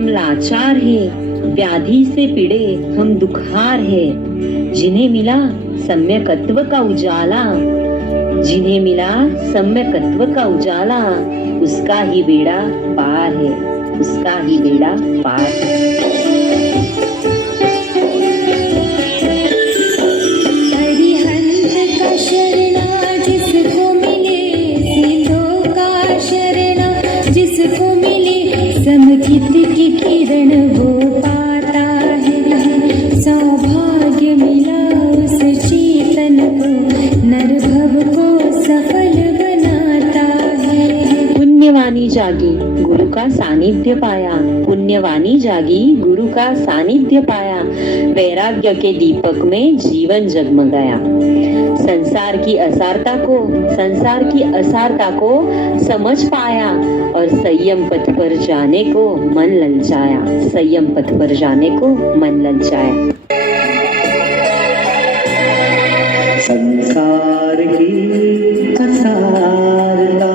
हम लाचार हैं, व्याधि से पीड़े हम दुखार हैं। जिन्हें मिला सम्यकत्व का उजाला, जिन्हें मिला सम्यकत्व का उजाला, उसका ही बेड़ा पार है, उसका ही बेड़ा पार है। जिसको मिले समचित की किरण वो पाता है। सौभाग्य मिला उस चेतन को, नरभव को सफल बनाता है। पुण्यवानी जागी गुरु का सानिध्य पाया, पुण्यवानी जागी गुरु का सानिध्य पाया। वैराग्य के दीपक में जीवन जगमगाया। संसार की असारता को समझ पाया और संयम पथ पर जाने को मन ललचाया, संयम पथ पर जाने को मन ललचाया। संसार की असारता,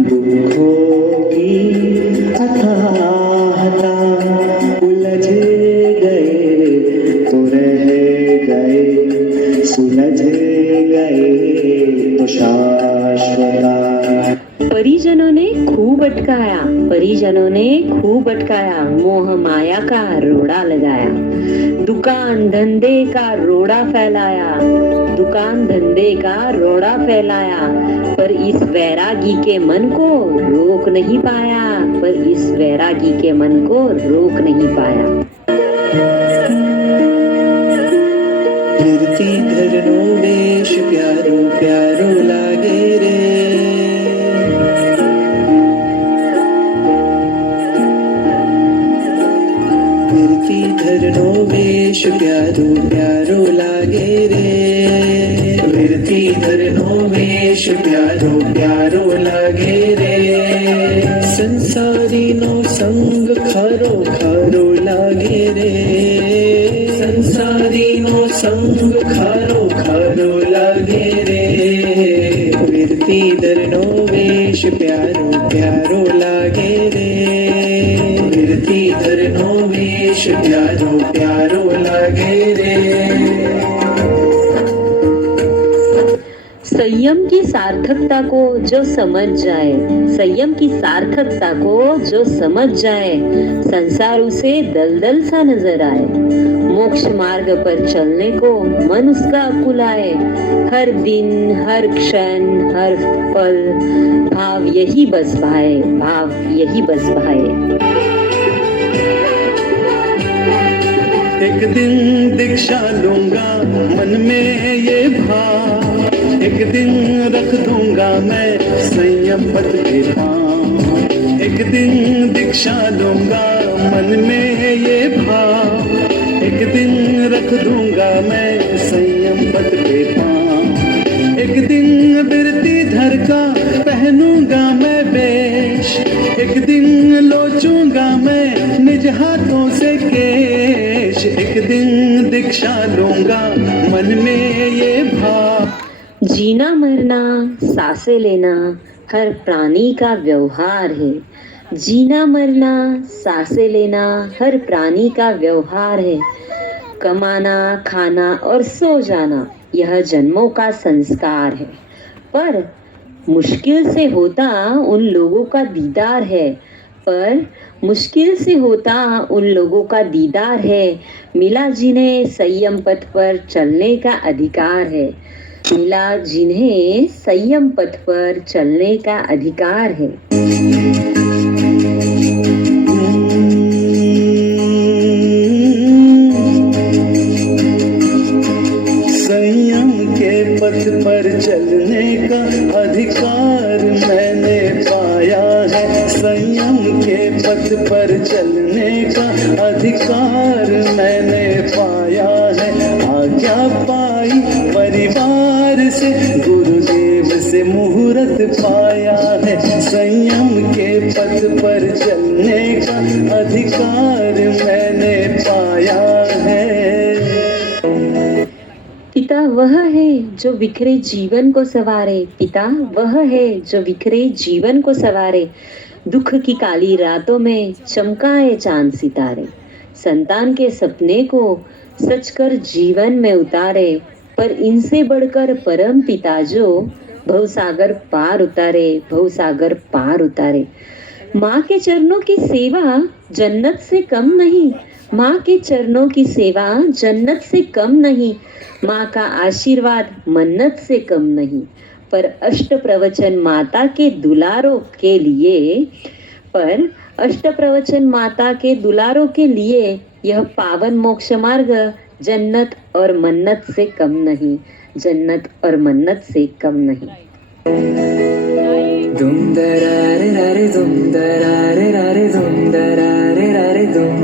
दुखों की अथाहता, उलझ गए तो रह गए, सुलझ गए तो शाश्वता। परिजनों ने खूब अटकाया, परिजनों ने खूब अटकाया, मोह माया का रोड़ा लगाया। दुकान धंधे का रोड़ा फैलाया, दुकान धंधे का रोड़ा फैलाया, पर इस वैरागी के मन को रोक नहीं पाया, पर इस वैरागी के मन को रोक नहीं पाया। फिरती धरनो वेश प्यारो प्यारो लागे रे, फिरती धरनो वेश प्यारो प्यारो लागे रे, फिरती धरनो वेश प्यारो प्यारो लागे रे। संसारी नो संग खारो खारो लागे रे, संसारी नो संग खारो खारो लागे रे। फिरती धरनो वेश प्यारो प्यारो लागे रे, फिरती धरनो वेश प्यारो प्यारो लागे रे। संयम की सार्थकता को जो समझ जाए, संयम की सार्थकता को जो समझ जाए, संसार उसे दलदल सा नजर आए। मोक्ष मार्ग पर चलने को मन उसका अकुलाए। हर दिन हर क्षण हर पल भाव यही बस भाए, भाव यही बस भाए। एक दिन दीक्षा लूंगा मन में ये भाव, एक दिन रख दूंगा मैं संयम पथ के पांव। एक दिन दीक्षा लूंगा मन में ये भाव, एक दिन रख दूंगा मैं संयम पथ के पांव। एक दिन बिरती धर का पहनूंगा मैं वेश, एक दिन लोचूंगा मैं निज हाथों से केश। एक दिन दीक्षा लूंगा मन में ये भाव। जीना मरना सांसें लेना हर प्राणी का व्यवहार है। जीना मरना सांसें लेना हर प्राणी का व्यवहार है। कमाना खाना और सो जाना यह जन्मों का संस्कार है, पर मुश्किल से होता उन लोगों का दीदार है, पर मुश्किल से होता उन लोगों का दीदार है। मिला जिन्हें संयम पथ पर चलने का अधिकार है, मिला जिन्हें संयम पथ पर चलने का अधिकार है। संयम के पथ पर चलने का अधिकार मैंने पाया है, संयम के पथ पर चलने का अधिकार मैंने पाया है। आज्ञा पाई परिवार से, गुरुदेव से मुहूर्त पाया है। संयम के पथ पर चलने का अधिकार मैंने पाया है। पिता वह है जो बिखरे जीवन को सवारे, पिता वह है जो बिखरे जीवन को सवारे। दुख की काली रातों में चमकाए चांद सितारे, संतान के सपने को सच कर जीवन में उतारे, पर इनसे बढ़कर परम पिता जो भवसागर पार उतारे, भवसागर पार उतारे। माँ के चरणों की सेवा जन्नत से कम नहीं, माँ के चरणों की सेवा जन्नत से कम नहीं, माँ का आशीर्वाद मन्नत से कम नहीं। पर अष्ट प्रवचन माता के दुलारों के लिए, पर अष्ट प्रवचन माता के दुलारों के लिए यह पावन मोक्ष मार्ग जन्नत और मन्नत से कम नहीं, जन्नत और मन्नत से कम नहीं। दुम दरारे रारे दुम दरारे रारे दुम दरारे रारे दुम।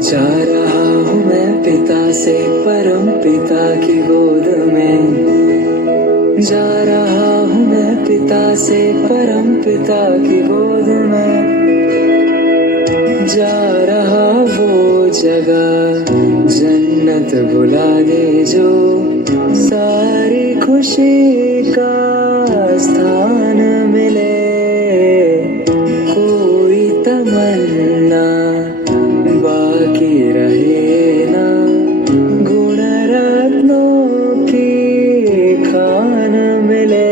जा रहा हूँ मैं पिता से परम पिता की गोद में, जा रहा हूँ मैं पिता से परम पिता की गोद में। जा रहा वो जगह जन्नत बुला दे जो सारी खुशी का स्थान मिले। कोई तमन्ना बाकी रहे ना, गुण रत्नों की खान मिले।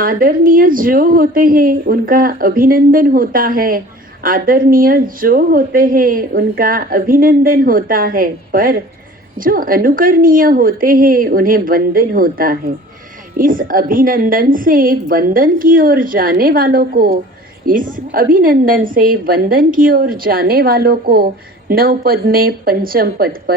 आदरणीय जो होते हैं उनका अभिनंदन होता है, आदरणीय जो होते हैं उनका अभिनंदन होता है, पर जो अनुकरणीय होते हैं उन्हें वंदन होता है। इस अभिनंदन से वंदन की ओर जाने वालों को, इस अभिनंदन से वंदन की ओर जाने वालों को नवपद में पंचम पद पर